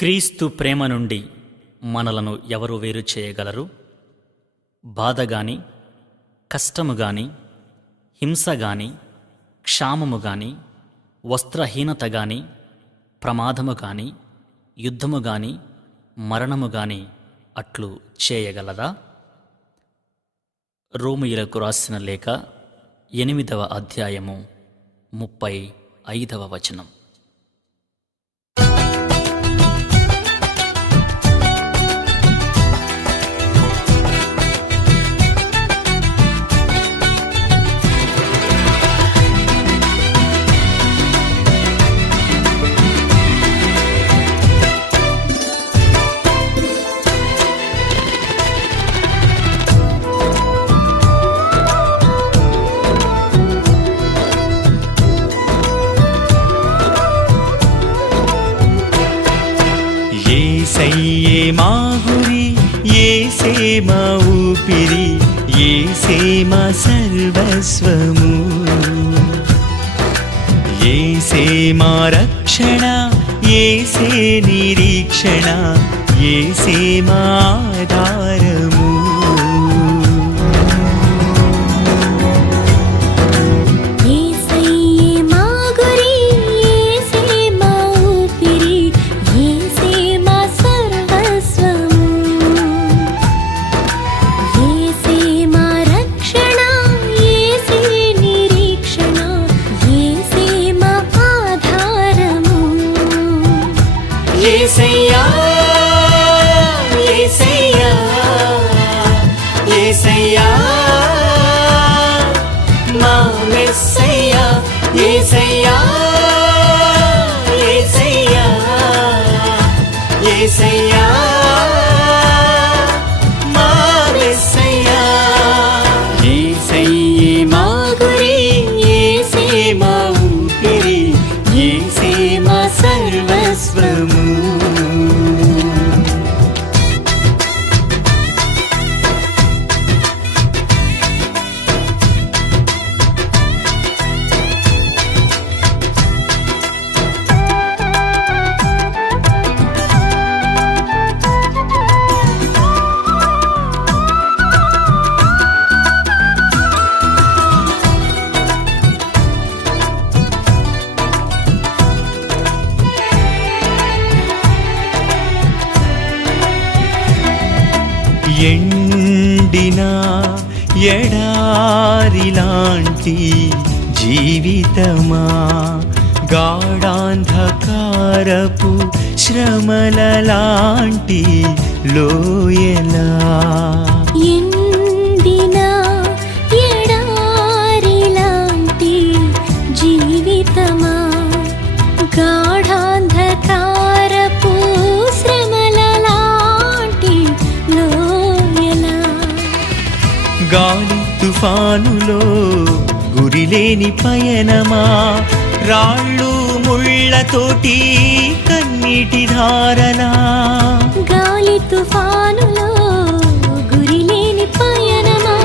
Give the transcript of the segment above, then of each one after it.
క్రీస్తు ప్రేమ నుండి మనలను ఎవరు వేరు చేయగలరు? బాధ గాని, కష్టము గాని, హింస గాని, క్షామము గాని, వస్త్రహీనత గాని, ప్రమాదము గాని, యుద్ధము గాని, మరణము గాని అట్లు చేయగలదా? రోమీయులకు రాసిన లేఖ 8వ అధ్యాయము 35వ వచనం. యేసయ్యే మా గురి, యేసే మా ఊపిరి, యేసే మా సర్వస్వము. యేసే మా రక్షణ, యేసే నిరీక్షణ, యేసే మా ఆధారము. యేసయ్యా యేసయ్యా యేసయ్యా మా మెస్సయ్యా, యేసయ్యా యేసయ్యా యేసయ్యా మా మెస్సయ్యా. యేసయ్యే మా గురి, యేసే మా ఊపిరి, యేసే మా సర్వస్వము. ఎండిన ఎడారిలాంటి జీవితమా, గాఢాంధకారపు శ్రమలలాంటి లోయలా, ఎండిన ఎడారిలాంటి జీవితమా, గాఢాంధకారపు శ్రమలలాంటి లోయలా, గాలి తుఫానులో గురిలేని పయనమా, రాళ్ళు ముళ్ళతోటి కన్నీటి ధారలా, గాలి తుఫానులో గురిలేని పయనమా,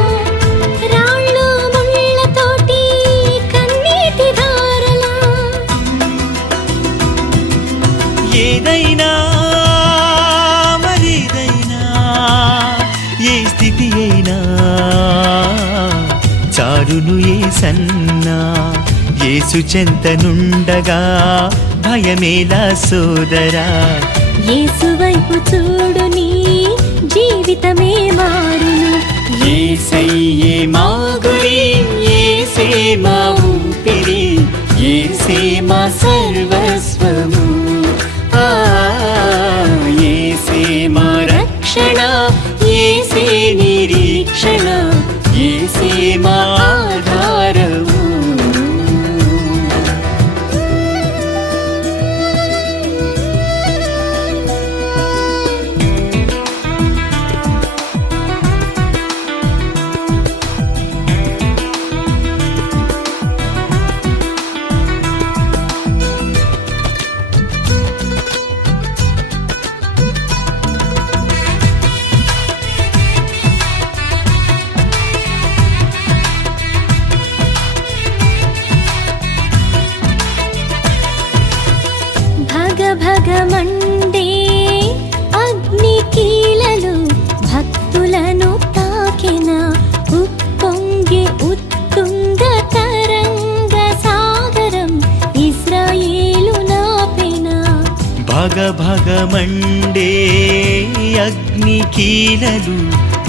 రాళ్ళు ముళ్ళతోటి కన్నీటి ధారలా, ఏదైనా మరేదైనా ఏ స్థితి అయినా చారును యేసన్నా, యేసు చెంతనుండగా భయమేలా సోదరా. యేసు వైపు చూడు, నీ జీవితమే మారును. యేసయ్యే మా గురి, యేసే మా ఊపిరి, యేసే మా సర్వస్వము. యేసే మా రక్షణ, యేసే నిరీక్షణ, యేసే మా ఆధారము. భగభగమండే అగ్నికీలలు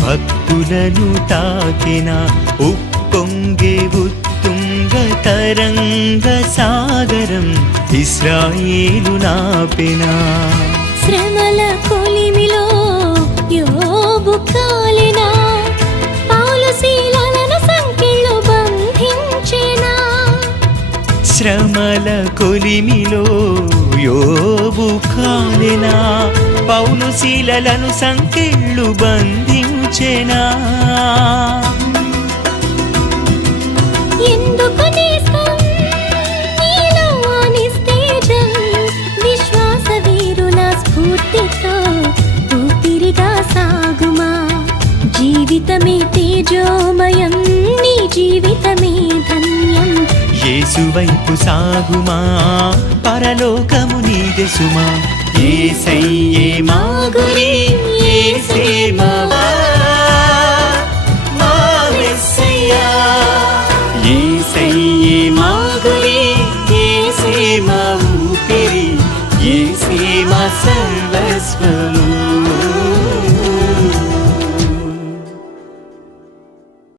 భక్తులను తాకిన ఉప్పొంగే ఉత్తుంగ తరంగ సాగరం ఇశ్రాయేలు నాపెన. శ్రమల కొలిమిలో యోబు కాలినా, పౌలు శీలలను సంకెళ్ళు బంధించెనా. శ్రమల కొలిమిలో యోబు కాలినా, పౌలు శీలలను సంకెళ్ళు బంధించెనా. ఎందుకు నేస్తం నీలో నిస్తేజం, విశ్వాస వీరుల స్ఫూర్తితో ఊపిరిగా సాగుమా. జీవితమే తేజోమయం, నీ జీవితమే ధన్యం. యేసు వైపు సాగుమా, పరలోకము నీదే సుమా. యేసయ్యే మా గురి, యేసే మా మెస్సయ్యా. యేసయ్యే మా గురి, యేసే మా ఊపిరి, యేసే మా సర్వస్వం.